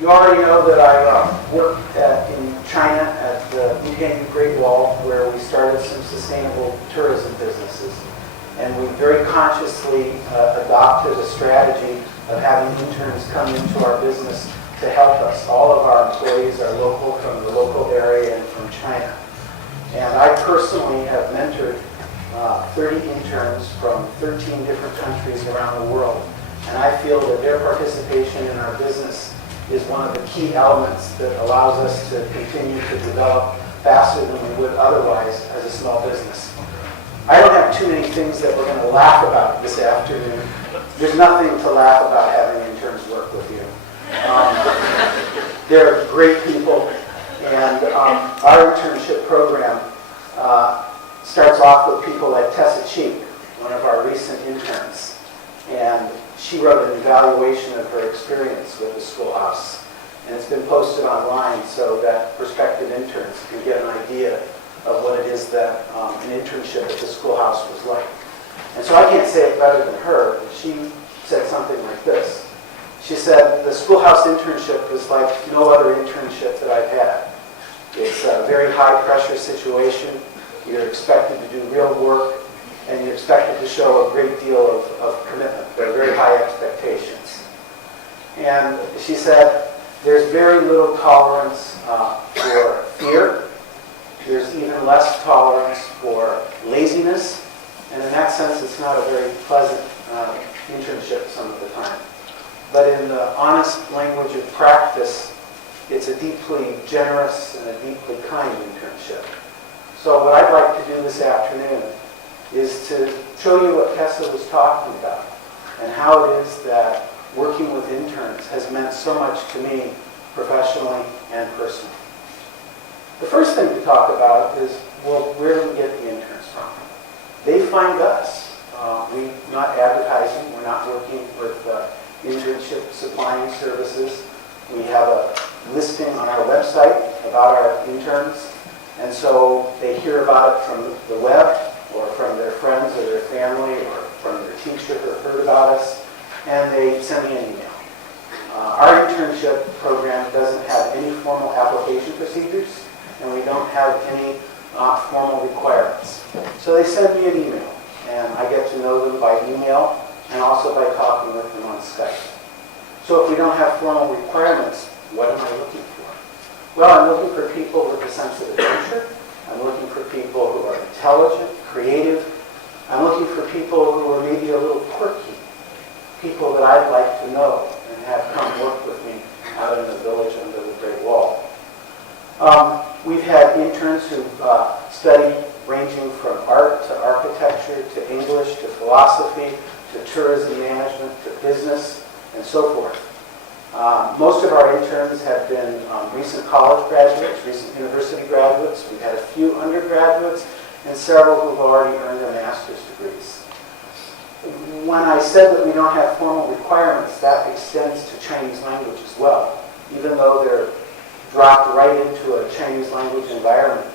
You already know that I worked in China at the Mutianyu Great Wall, where we started some sustainable tourism businesses. And we very consciously adopted a strategy of having interns come into our business to help us. All of our employees are local, from the local area and from China. And I personally have mentored 30 interns from 13 different countries around the world. And I feel that their participation in our business is one of the key elements that allows us to continue to develop faster than we would otherwise as a small business. I don't have too many things that we're going to laugh about this afternoon. There's nothing to laugh about having interns work with you. They're great people, and our internship program starts off with people like Tessa Cheek, one of our recent interns. And she wrote an evaluation of her experience with the Schoolhouse. And it's been posted online so that prospective interns can get an idea of what it is that an internship at the Schoolhouse was like. And so I can't say it better than her. She said something like this. She said, the Schoolhouse internship is like no other internship that I've had. It's a very high pressure situation. You're expected to do real work, and you're expected to show a great deal of commitment. There are very high expectations. And she said, there's very little tolerance for fear. There's even less tolerance for laziness. And in that sense, it's not a very pleasant internship some of the time. But in the honest language of practice, it's a deeply generous and a deeply kind internship. So what I'd like to do this afternoon is to show you what Tessa was talking about and how it is that working with interns has meant so much to me professionally and personally. The first thing to talk about is, well, where do we get the interns from? They find us. We're not advertising. We're not working with internship supplying services. We have a listing on our website about our interns. And so they hear about it from the web, or from their friends or their family, or from their teacher who heard about us, and they send me an email. Our internship program doesn't have any formal application procedures, and we don't have any formal requirements. So they send me an email, and I get to know them by email and also by talking with them on Skype. So if we don't have formal requirements, what am I looking for? Well, I'm looking for people with a sense of adventure. I'm looking for people who are intelligent, creative. I'm looking for people who are maybe a little quirky, people that I'd like to know and have come work with me out in the village under the Great Wall. We've had interns who've studied ranging from art to architecture to English to philosophy to tourism management to business and so forth. Most of our interns have been recent college graduates, recent university graduates. We've had a few undergraduates and several who've already earned their master's degrees. When I said that we don't have formal requirements, that extends to Chinese language as well. Even though they're dropped right into a Chinese language environment,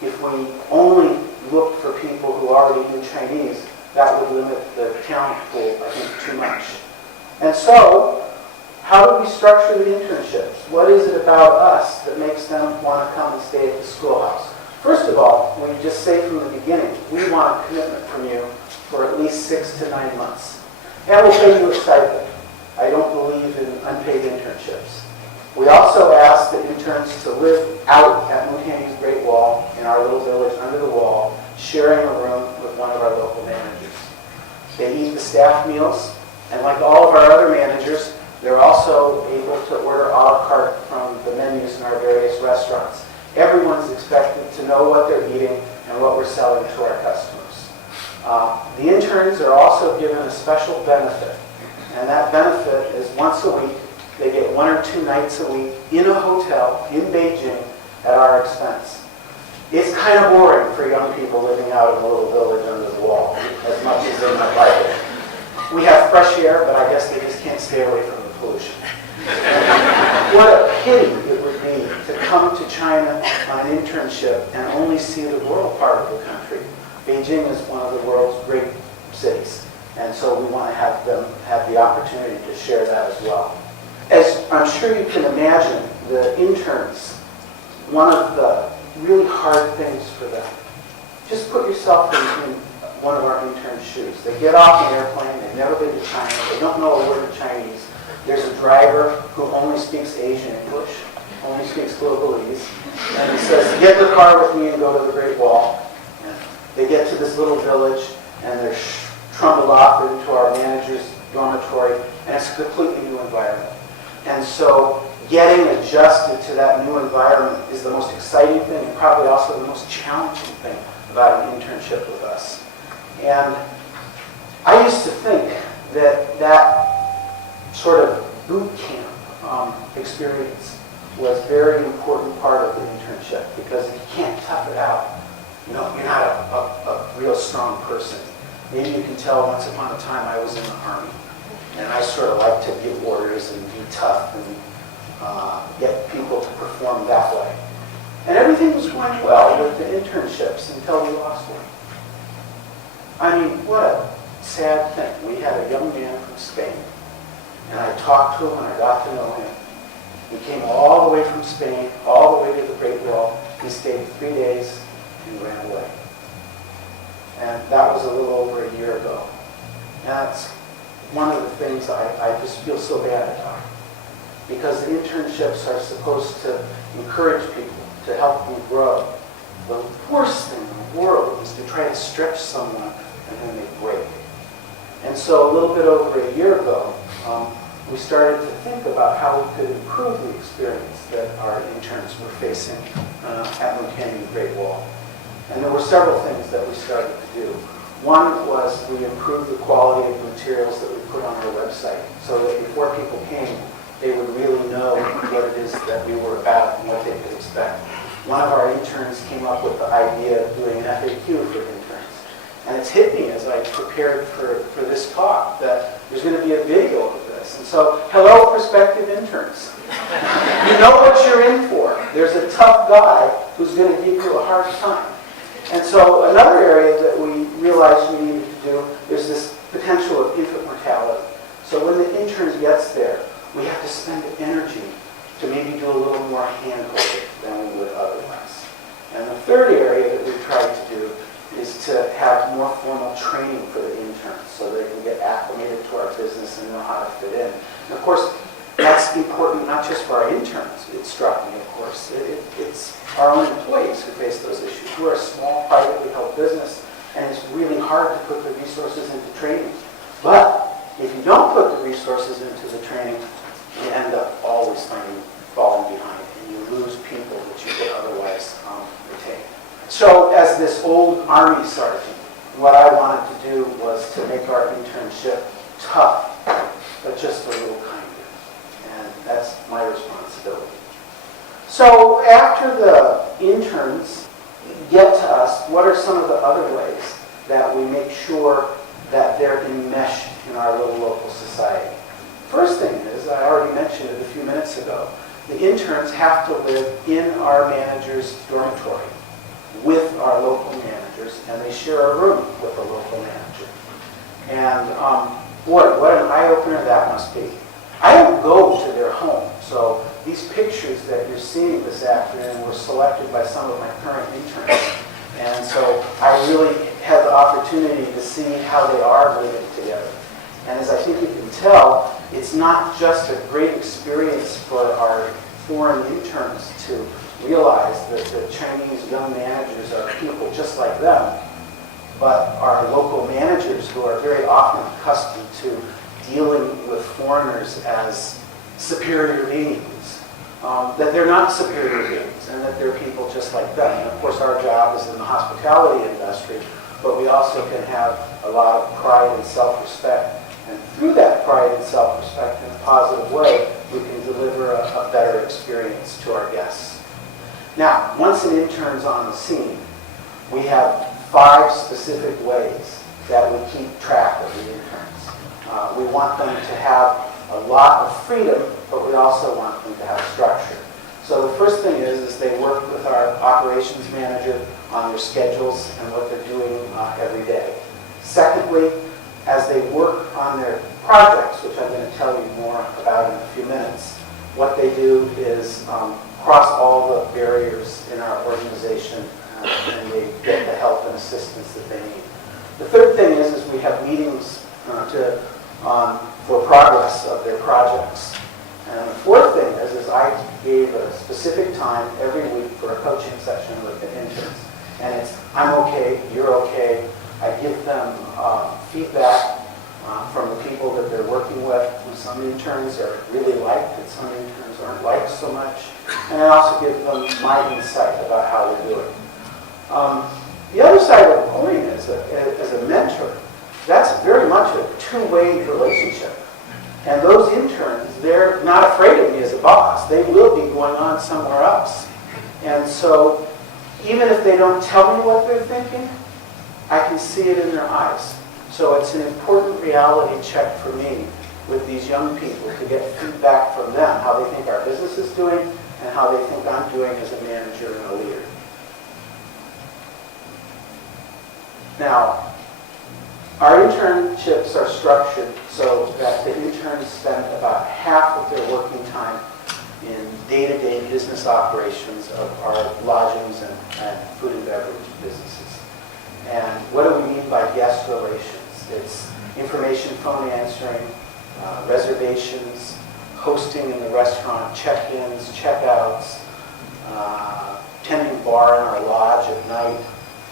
if we only looked for people who already knew Chinese, that would limit the talent pool, I think, too much. And so, how do we structure the internships? What is it about us that makes them want to come and stay at the Schoolhouse? First of all, we just say from the beginning, we want a commitment from you for at least 6 to 9 months. And we'll pay you a stipend. I don't believe in unpaid internships. We also ask the interns to live out at Mutianyu Great Wall in our little village under the wall, sharing a room with one of our local managers. They eat the staff meals, and like all of our other managers, they're also able to order a la carte from the menus in our various restaurants. Everyone's expected to know what they're eating and what we're selling to our customers. The interns are also given a special benefit, and that benefit is once a week. They get 1 or 2 nights a week in a hotel in Beijing at our expense. It's kind of boring for young people living out in a little village under the wall, as much as they might like it. We have fresh air, but I guess they just can't stay away from the pollution. What a pity it would be to come to China on an internship and only see the rural part of the country. Beijing is one of the world's great cities, and so we want to have them have the opportunity to share that as well. As I'm sure you can imagine the interns, one of the really hard things for them. Just put yourself in one of our interns' shoes. They get off an airplane, they've never been to China, they don't know a word of Chinese. There's a driver who only speaks Asian English, only speaks globalese, and he says, get in the car with me and go to the Great Wall. And they get to this little village, and they're trundled off into our manager's dormitory, and it's a completely new environment. And so getting adjusted to that new environment is the most exciting thing and probably also the most challenging thing about an internship with us. And I used to think that that sort of boot camp experience was a very important part of the internship, because if you can't tough it out, you're not a real strong person. Maybe you can tell once upon a time I was in the Army, and I sort of like to give orders and be tough and get people to perform that way. And everything was going well with the internships until we lost one. I mean, what a sad thing. We had a young man from Spain, and I talked to him and I got to know him. He came all the way from Spain, all the way to the Great Wall. He stayed 3 days and ran away. And that was a little over a year ago. And that's one of the things I just feel so bad about. Because the internships are supposed to encourage people, to help them grow. The worst thing in the world is to try to stretch someone and then they break. And so a little bit over a year ago, we started to think about how we could improve the experience that our interns were facing at Mutianyu Great Wall. And there were several things that we started to do. One was we improved the quality of the materials that we put on our website, so that before people came, they would really know what it is that we were about and what they could expect. One of our interns came up with the idea of doing an FAQ for interns. And it's hit me as I prepared for this talk that there's going to be a video of this. And so, hello, prospective interns. You know what you're in for. There's a tough guy who's going to give you a hard time. And so another area that we realized we needed to do is this potential of infant mortality. So when the intern gets there, we have to spend the energy to maybe do a little more hand-holding than we would otherwise. And the third area that we've tried to do is to have more formal training for the interns so they can get acclimated to our business and know how to fit in. And of course, that's important not just for our interns, it struck me, of course. It's our own employees who face those issues. We're a small, privately held business, and it's really hard to put the resources into training. But if you don't put the resources into the training, you end up always falling behind, and you lose people that you could otherwise retain. So as this old Army sergeant, what I wanted to do was to make our internship tough, but just a little kinder. And that's my responsibility. So after the interns get to us, what are some of the other ways that we make sure that they're enmeshed in our little local society? First thing is, I already mentioned it a few minutes ago, the interns have to live in our manager's dormitory with our local managers, and they share a room with the local manager. And boy, what an eye-opener that must be. I don't go to their home, so these pictures that you're seeing this afternoon were selected by some of my current interns. And so I really had the opportunity to see how they are living together. And as I think you can tell, it's not just a great experience for our foreign interns to realize that the Chinese young managers are people just like them, but our local managers who are very often accustomed to dealing with foreigners as superior beings, that they're not superior beings and that they're people just like them. And of course our job is in the hospitality industry, but we also can have a lot of pride and self-respect. And through that pride and self-respect in a positive way, we can deliver a better experience to our guests. Now, once an intern's on the scene, we have 5 specific ways that we keep track of the interns. We want them to have a lot of freedom, but we also want them to have structure. So the first thing is they work with our operations manager on their schedules and what they're doing every day. Secondly, as they work on their projects, which I'm going to tell you more about in a few minutes, what they do is cross all the barriers in our organization, and they get the help and assistance that they need. The third thing is we have meetings for progress of their projects. And the fourth thing is I gave a specific time every week for a coaching session with the interns. And it's, I'm okay, you're okay. I give them feedback from the people that they're working with. Some interns are really liked and some interns aren't liked so much. And I also give them my insight about how they're doing. The other side of the coin is, as a mentor, that's very much a two-way relationship. And those interns, they're not afraid of me as a boss. They will be going on somewhere else. And so even if they don't tell me what they're thinking, I can see it in their eyes. So it's an important reality check for me with these young people to get feedback from them, how they think our business is doing and how they think I'm doing as a manager and a leader. Now, our internships are structured so that the interns spend about half of their working time in day-to-day business operations of our lodgings and food and beverage businesses. And what do we mean by guest relations? It's information phone answering, reservations, hosting in the restaurant, check-ins, check-outs, tending bar in our lodge at night,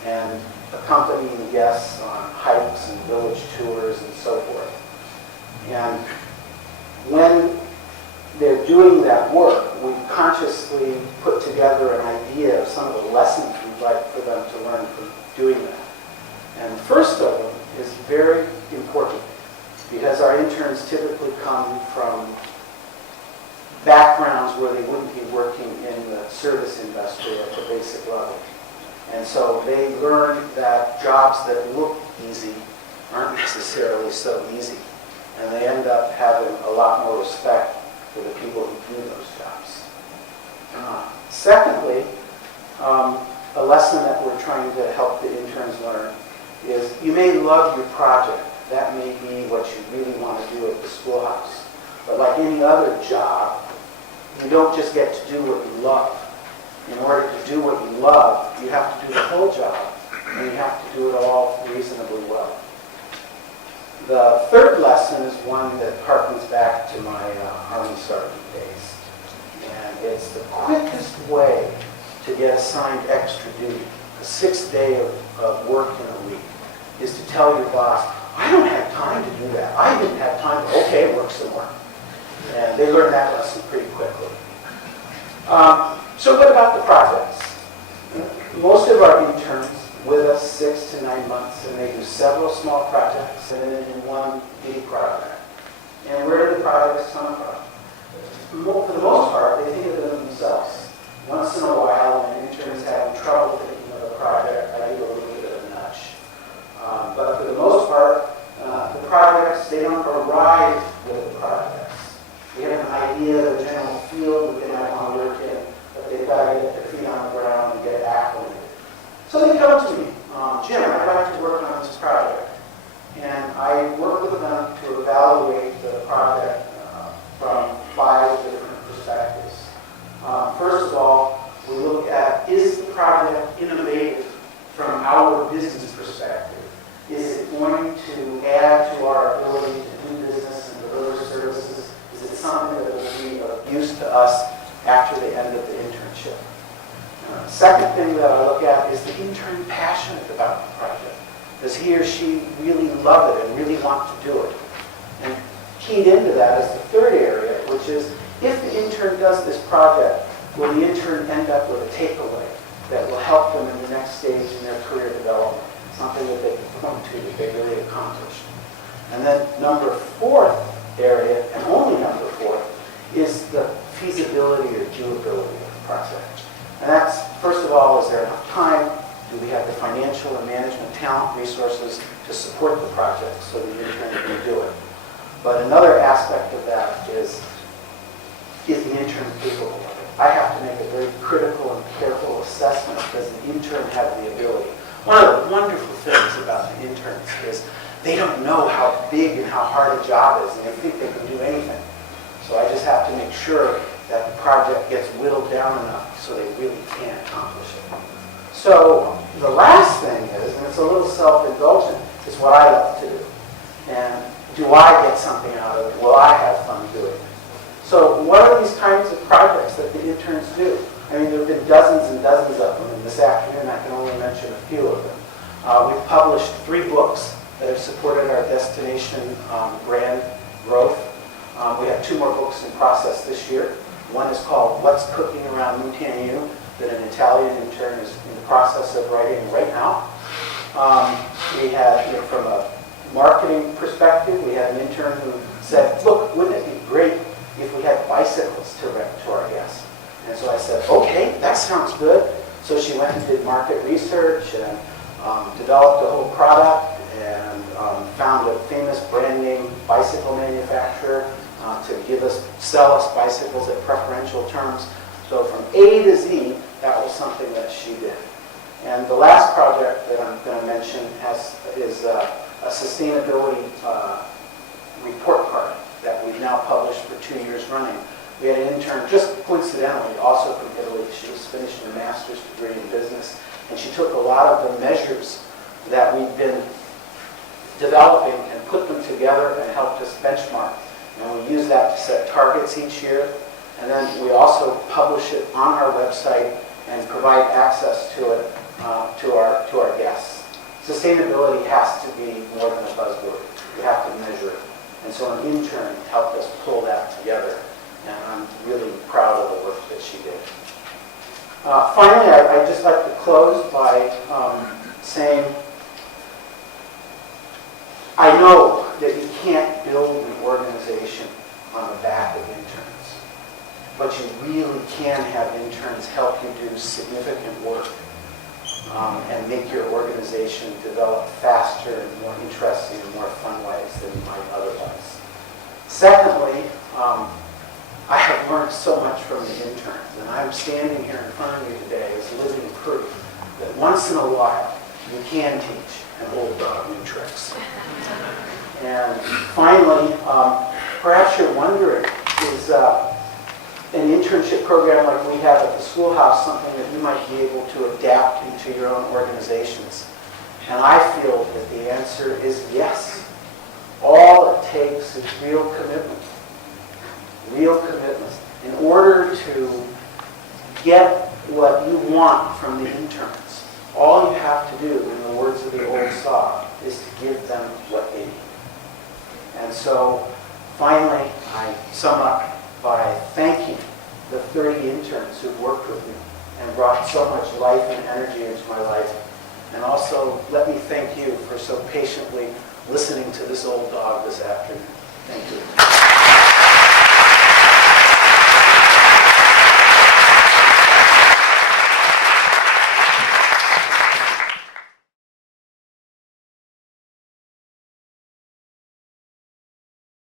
and accompanying guests on hikes and village tours and so forth. And when they're doing that work, we consciously put together an idea of some of the lessons we'd like for them to learn from doing that. And the first of them is very important because our interns typically come from backgrounds where they wouldn't be working in the service industry at the basic level. And so they learn that jobs that look easy aren't necessarily so easy. And they end up having a lot more respect for the people who do those jobs. Secondly, a lesson that we're trying to help the interns learn is you may love your project. That may be what you really want to do at the schoolhouse. But like any other job, you don't just get to do what you love. In order to do what you love, you have to do the whole job, and you have to do it all reasonably well. The third lesson is one that harkens back to my Army Sergeant days. And it's the quickest way to get assigned extra duty, the 6th day of work in a week, is to tell your boss, I don't have time to do that. I didn't have time to, okay, work some more. And they learn that lesson pretty quickly. So what about the projects? Most of our interns with us 6 to 9 months, and they do several small projects and then in one big project. And where do the projects come from? For the most part, they think of them themselves. Once in a while, when an intern is having trouble thinking of a project, I do a little bit of a nudge. But for the most part, the projects, they don't arrive with the projects. We have an idea of the general field that they might want to work in, but they've got to get their feet on the ground and get acclimated. So they come to me, Jim, I'd like to work on this project. And I work with them to evaluate the project from 5 different perspectives. First of all, we look at, is the project innovative from our business perspective? Is it going to add to our ability to do business and deliver services? Is it something that will be of use to us after the end of the internship? Second thing that I look at is the intern passionate about the project. Does he or she really love it and really want to do it? And keyed into that is the third area, which is if the intern does this project, will the intern end up with a takeaway that will help them in the next stage in their career development, something that they can point to that they really accomplished. And then number 4th area, and only number 4th, is the feasibility or doability of the project. And that's, first of all, is there enough time? Do we have the financial and management talent resources to support the project so the intern can do it? But another aspect of that is the intern capable of it? I have to make a very critical and careful assessment. Does the intern have the ability? One of the wonderful things about the interns is they don't know how big and how hard a job is, and they think they can do anything. So I just have to make sure that the project gets whittled down enough so they really can accomplish it. So the last thing is, and it's a little self-indulgent, is what I love to do. And do I get something out of it? Will I have fun doing it? So what are these kinds of projects that the interns do? I mean, there have been dozens and dozens of them, and this afternoon I can only mention a few of them. We've published 3 books that have supported our destination brand growth. We have 2 more books in process this year. One is called What's Cooking Around Mutianyu, that an Italian intern is in the process of writing right now. We had, from a marketing perspective, we had an intern who said, look, wouldn't it be great if we had bicycles to rent to our guests? And so I said, okay, that sounds good. So she went and did market research and developed a whole product and found a famous brand name bicycle manufacturer to sell us bicycles at preferential terms. So from A to Z, that was something that she did. And the last project that I'm going to mention is a sustainability report card that we've now published for 2 years running. We had an intern, just coincidentally, also from Italy. She was finishing a master's degree in business, and she took a lot of the measures that we've been developing and put them together and helped us benchmark. And we use that to set targets each year. And then we also publish it on our website and provide access to it to our guests. Sustainability has to be more than a buzzword. You have to measure it. And so an intern helped us pull that together. And I'm really proud of the work that she did. Finally, I'd just like to close by saying, I know that you can't build an organization on the back of interns, but you really can have interns help you do significant work and make your organization develop faster and more interesting and more fun ways than you might otherwise. Secondly, I have learned so much from the interns, and I'm standing here in front of you today as living proof that once in a while you can teach an old dog new tricks. And finally, perhaps you're wondering, is an internship program like we have at the Schoolhouse something that you might be able to adapt into your own organizations? And I feel that the answer is yes. All it takes is real commitment. Real commitment. In order to get what you want from the interns, all you have to do, in the words of the old saw, is to give them what they need. And so, finally, I sum up by thanking the 30 interns who've worked with me and brought so much life and energy into my life. And also, let me thank you for so patiently listening to this old dog this afternoon. Thank you.